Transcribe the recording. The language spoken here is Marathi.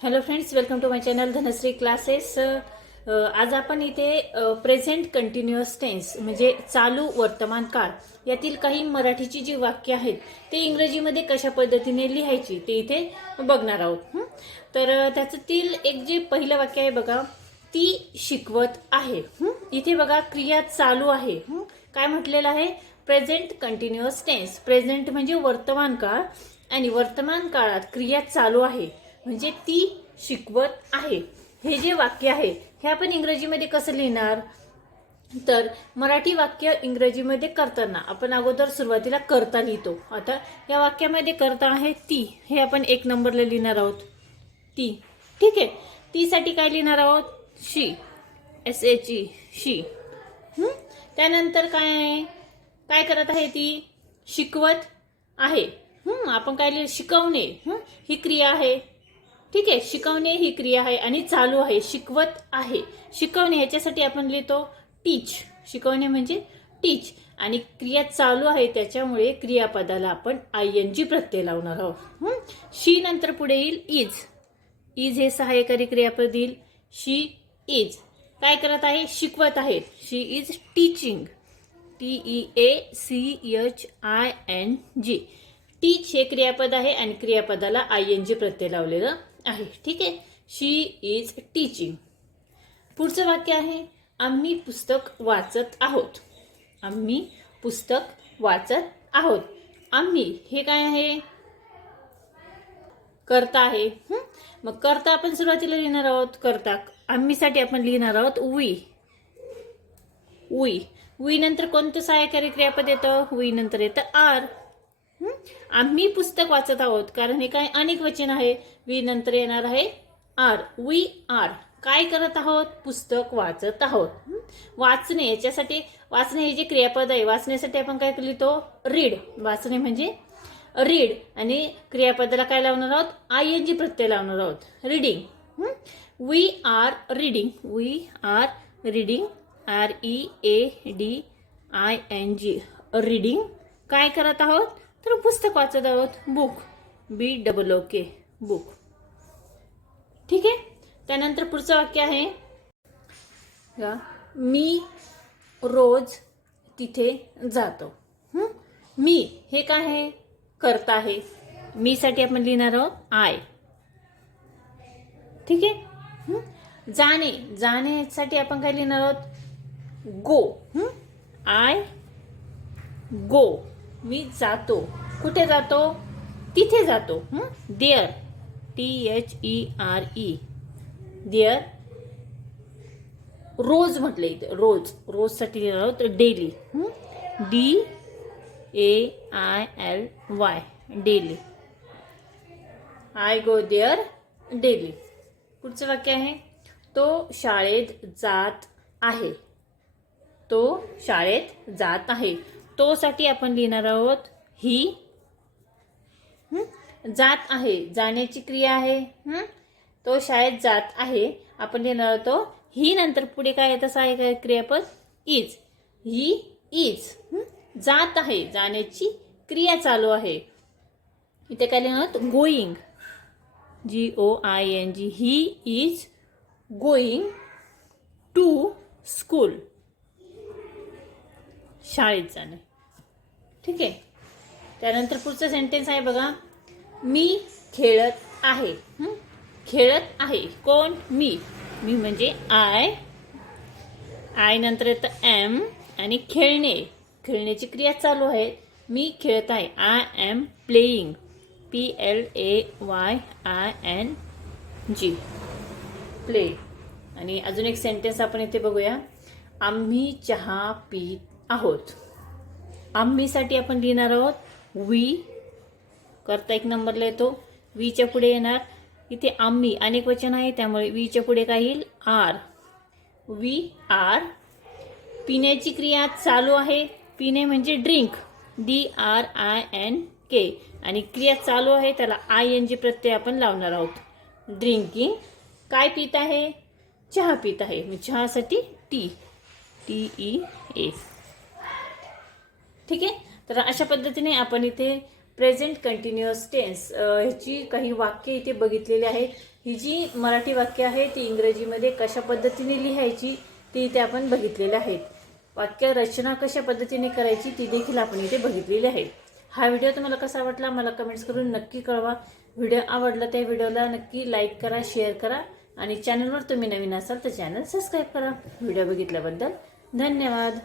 Hello friends welcome to my channel Dhanashree classes आज आपण इथे प्रेझेंट कंटिन्युअस टेन्स म्हणजे चालू वर्तमान काळ यातील काही मराठीची जी वाक्य आहेत ते इंग्रजीमध्ये कशा पद्धतीने लिहायची ते इथे बघणार आहोत. तर uh, त्याच्यातील एक जे पहिलं वाक्य आहे बघा ती शिकवत आहे. इथे बघा क्रिया चालू आहे. काय म्हटलेलं आहे? प्रेझेंट कंटिन्युअस टेन्स प्रेझेंट म्हणजे वर्तमान काळ आणि वर्तमान काळात क्रिया चालू आहे. म्हणजे ती शिकवत आहे. हे जे वाक्य आहे हे आपण इंग्रजीमध्ये कसं लिहिणार? तर मराठी वाक्य इंग्रजीमध्ये करताना आपण अगोदर सुरुवातीला करता लिहितो. आता या वाक्यामध्ये करता आहे ती. हे आपण एक नंबरला लिहिणार आहोत. ती. ठीक आहे? तीसाठी काय लिहिणार आहोत? She. S H E she त्यानंतर काय आहे? काय करत आहे ती? शिकवत आहे. आपण काय लिहिलं शिकवणे. ही क्रिया आहे. ठीक आहे शिकवणे ही क्रिया आहे आणि चालू आहे शिकवत आहे. शिकवणे ह्याच्यासाठी आपण लिहितो टीच शिकवणे म्हणजे टीच आणि क्रिया चालू आहे त्याच्यामुळे क्रियापदाला आपण आय एन जी प्रत्यय लावणार आहोत. शी नंतर पुढे येईल इज इज हे सहाय्यकारी क्रियापद येईल. शी इज काय करत आहे? शिकवत आहे. She is teaching T E A C H I N G teach हे क्रियापद आहे आणि क्रियापदाला आय एन जी प्रत्यय लावलेलं आहे. ठीक आहे? शी इज टीचिंग पुढचं वाक्य आहे आम्ही पुस्तक वाचत आहोत. आम्ही पुस्तक वाचत आहोत. आम्ही हे काय आहे? करता आहे. मग करता आपण सुरुवातीला लिहिणार आहोत करता. आम्हीसाठी आपण लिहिणार आहोत वी. वी. वी नंतर कोणतं सहाय्यकारी क्रियापद येतं? वी नंतर येतं आर. आम्ही पुस्तक वाचत आहोत कारण हे काय अनेक वचन आहे. वी नंतर येणार आहे आर. वी आर काय करत आहोत? पुस्तक वाचत आहोत. वाचणे याच्यासाठी वाचणे हे जे क्रियापद आहे वाचण्यासाठी आपण काय लिहितो? रीड वाचणे म्हणजे रीड आणि क्रियापदाला काय लावणार आहोत? आय एन जी प्रत्यय लावणार आहोत. Reading we are reading we are reading R E A D I N G reading काय करत आहोत? तर पुस्तक वाचत आहोत. Book B double O K book ठीक आहे? त्यानंतर पुढचं वाक्य आहे. मी रोज तिथे जातो. मी हे काय आहे? करता आहे. मीसाठी आपण लिहिणार आहोत आय ठीक आहे? जाणे. जाण्यासाठी आपण काय लिहिणार आहोत? गो आय गो मी जातो. कुठे जातो? तिथे जातो. There T H E R E there रोज म्हटलं इथं. रोज. रोजसाठी लिहिणार आहोत. Daily D A I L Y daily I go there daily पुढचं वाक्य आहे. तो शाळेत जात आहे. तो शाळेत जात आहे. तो साठी आपण लिहिणार आहोत ही. जात आहे. जाण्याची क्रिया आहे. तो शाळेत जात आहे. आपण लिहिणार होतो ही नंतर पुढे काय तसं आहे. काय क्रियापद इज ही इज जात आहे. जाण्याची क्रिया चालू आहे. इथे काय लिहिणार आहोत? Going G O I N G he is going to school शाळेत जाणे. ठीक आहे? त्यानंतर पुढचं सेंटेन्स आहे बघा. मी खेळत आहे. खेळत आहे. कोण? मी. मी म्हणजे आय आय नंतर येतं एम आणि खेळणे. खेळण्याची क्रिया चालू आहे. मी खेळत आहे. I am playing P L A Y I N G play आणि अजून एक सेंटेन्स आपण इथे बघूया. आम्ही चहा पीत आहोत. आम्हीसाठी आपण लिहिणार आहोत वी करता एक नंबरला येतो. वीच्या पुढे येणार. इथे आम्ही अनेक वचन आहे त्यामुळे वीच्या पुढे काय येईल? आर वी आर पिण्याची क्रिया चालू आहे. पिणे म्हणजे drink. D R I N K. आणि क्रिया चालू आहे त्याला आय एन जी प्रत्यय आपण लावणार आहोत. ड्रिंकिंग काय पित आहे? चहा पित आहे. मग चहासाठी टी. टी ई ए. ठीक आहे? तर अशा पद्धतीने आपण इथे प्रेझेंट कंटिन्युअस टेन्स ह्याची काही वाक्य इथे बघितलेली आहेत. ही जी मराठी वाक्य आहे ती इंग्रजीमध्ये कशा पद्धतीने लिहायची ती इथे आपण बघितलेली आहेत. वाक्य रचना कशा पद्धतीने करायची ती देखील आपण इथे बघितलेली आहे हा व्हिडिओ तुम्हाला कसा वाटला मला कमेंट्स करून नक्की कळवा. व्हिडिओ आवडला त्या व्हिडिओला नक्की लाईक करा शेअर करा आणि चॅनलवर तुम्ही नवीन असाल तर चॅनल सबस्क्राईब करा. व्हिडिओ बघितल्याबद्दल धन्यवाद.